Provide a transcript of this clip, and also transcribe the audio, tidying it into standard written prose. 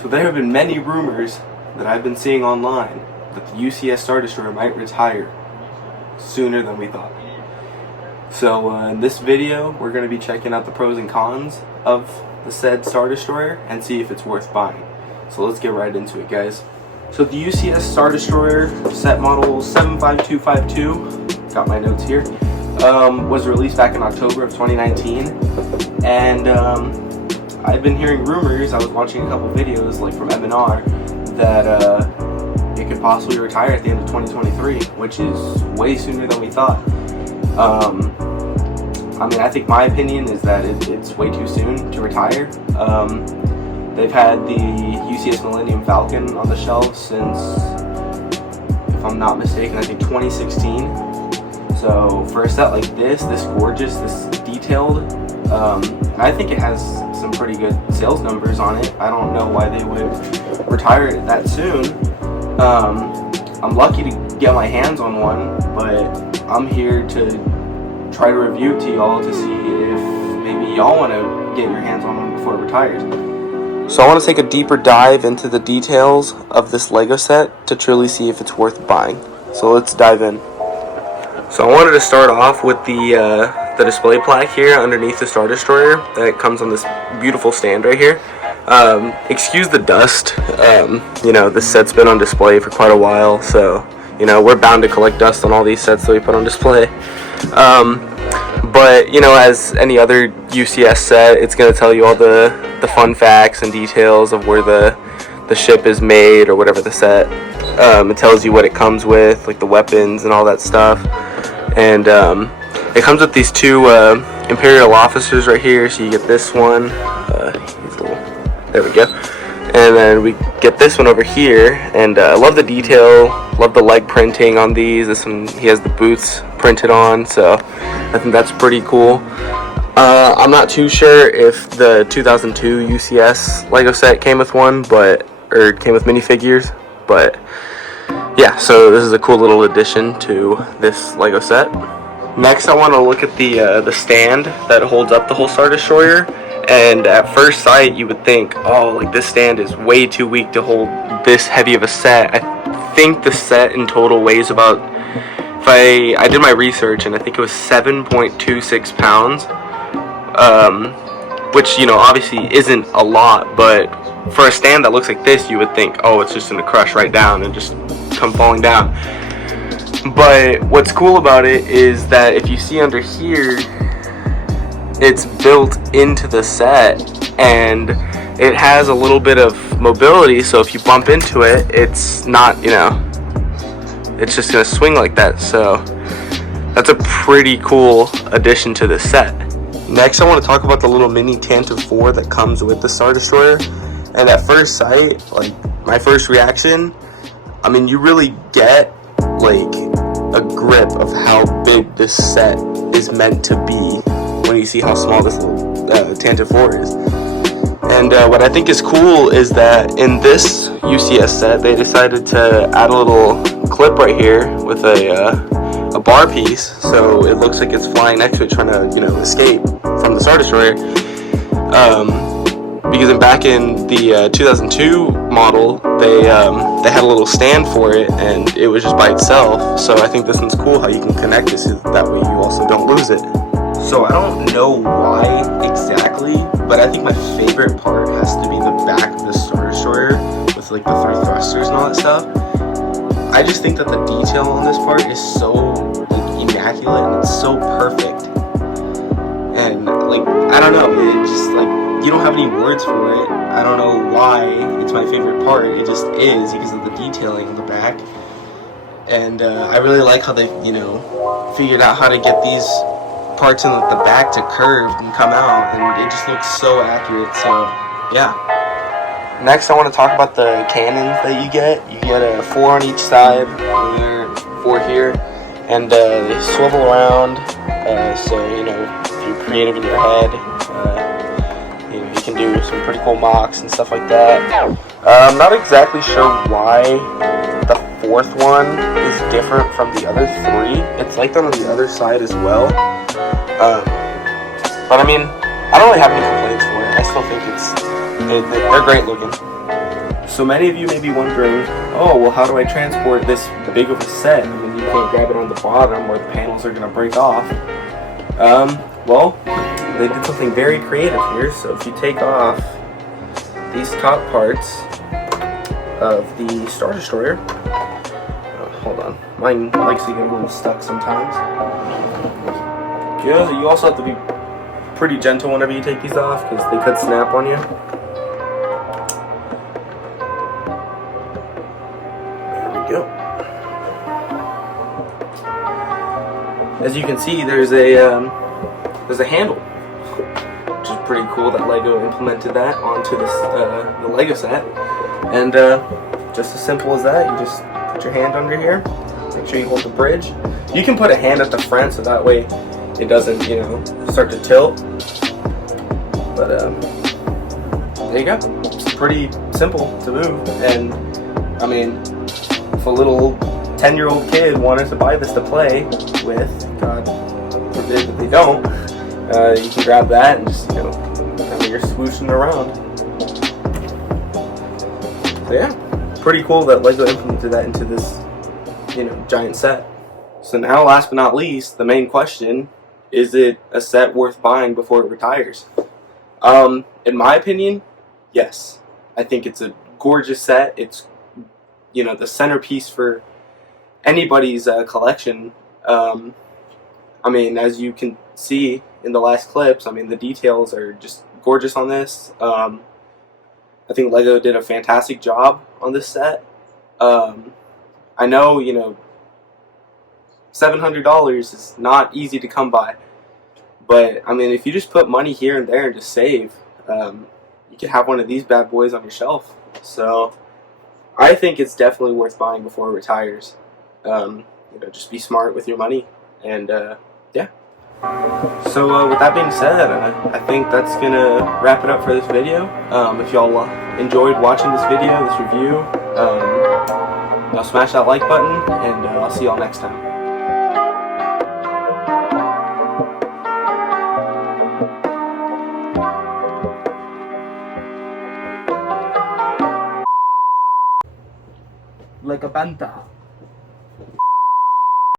So there have been many rumors that I've been seeing online that the UCS Star Destroyer might retire sooner than we thought. So in this video, we're going to be checking out the pros and cons of the said Star Destroyer and see if it's worth buying. So let's get right into it, guys. So the UCS Star Destroyer set model 75252, got my notes here, was released back in October of 2019, and I've been hearing rumors. I was watching a couple videos like from M&R that it could possibly retire at the end of 2023, which is way sooner than we thought. I mean, I think my opinion is that it's way too soon to retire. They've had the UCS Millennium Falcon on the shelf since, if I'm not mistaken, I think 2016. So for a set like this gorgeous, this detailed, I think it has some pretty good sales numbers on it. I don't know why they would retire it that soon. I'm lucky to get my hands on one, but I'm here to try to review it to y'all to see if maybe y'all want to get your hands on one before it retires. So I want to take a deeper dive into the details of this Lego set to truly see if it's worth buying. So let's dive in. So I wanted to start off with the display plaque here underneath the Star Destroyer that comes on this beautiful stand right here. Excuse the dust. You know, this set's been on display for quite a while, so you know we're bound to collect dust on all these sets that we put on display. But you know, as any other UCS set, it's going to tell you all the fun facts and details of where the ship is made or whatever the set. It tells you what it comes with, like the weapons and all that stuff. And it comes with these two Imperial officers right here. So you get this one. There we go. And then we get this one over here. And I love the detail. Love the leg printing on these. This one, he has the boots printed on. So I think that's pretty cool. I'm not too sure if the 2002 UCS Lego set came with one, or came with minifigures. But yeah, so this is a cool little addition to this Lego set. Next, I want to look at the stand that holds up the whole Star Destroyer. And at first sight, you would think, oh, like this stand is way too weak to hold this heavy of a set. I think the set in total weighs about, if I did my research, and I think it was 7.26 pounds, which, you know, obviously isn't a lot, but for a stand that looks like this, you would think, oh, it's just going to crush right down and just come falling down. But what's cool about it is that if you see under here, it's built into the set and it has a little bit of mobility, so if you bump into it, it's not, you know, it's just going to swing like that. So that's a pretty cool addition to the set. Next, I want to talk about the little mini Tantive 4 that comes with the Star Destroyer. And at first sight, like my first reaction, I mean, you really get like a grip of how big this set is meant to be when you see how small this little Tantive 4 is. And what I think is cool is that in this UCS set, they decided to add a little clip right here with a bar piece, so it looks like it's flying next to it, trying to, you know, escape from the Star Destroyer. Because back in the 2002 model, they had a little stand for it, and it was just by itself. So I think this one's cool how you can connect this, so that way you also don't lose it. So I don't know why exactly, but I think my favorite part has to be the back of the Star Destroyer with like the 3 thrusters and all that stuff. I just think that the detail on this part is so like immaculate and it's so perfect. And like, I don't know, it just like, you don't have any words for it. I don't know why it's my favorite part. It just is because of the detailing on the back. And I really like how they, you know, figured out how to get these parts in the back to curve and come out, and it just looks so accurate. So yeah. Next, I want to talk about the cannons that you get. You get a 4 on each side, 4 here, and they swivel around. So you know, if you're creative in your head, you know, you can do some pretty cool mocks and stuff like that. I'm not exactly sure why the 4th one is different from the other 3. It's like them on the other side as well. But I mean, I don't really have any complaints for it. I still think they're great looking. So many of you may be wondering, oh, well, how do I transport this big of a set? I mean, you can't grab it on the bottom or the panels are going to break off. Well, they did something very creative here. So if you take off these top parts of the Star Destroyer, hold on, mine likes to get a little stuck sometimes. Yeah, you also have to be pretty gentle whenever you take these off because they could snap on you. There we go. As you can see, there's a handle, which is pretty cool that Lego implemented that onto this the Lego set. And just as simple as that, you just put your hand under here, make sure you hold the bridge. You can put a hand at the front so that way it doesn't, you know, start to tilt. But there you go. It's pretty simple to move. And I mean, if a little 10-year-old kid wanted to buy this to play with, God forbid that they don't, you can grab that and just, you know, kind of you're swooshing around. So yeah, pretty cool that Lego implemented that into this, you know, giant set. So now, last but not least, the main question: is it a set worth buying before it retires? In my opinion, yes. I think it's a gorgeous set. It's, you know, the centerpiece for anybody's collection. I mean, as you can see in the last clips, I mean, the details are just gorgeous on this. I think Lego did a fantastic job on this set. I know, you know, $700 is not easy to come by. But, I mean, if you just put money here and there and just save, you could have one of these bad boys on your shelf. So, I think it's definitely worth buying before it retires. You know, just be smart with your money. And, yeah. So, with that being said, I think that's going to wrap it up for this video. If y'all enjoyed watching this video, this review, smash that like button, and I'll see y'all next time. Like a panta.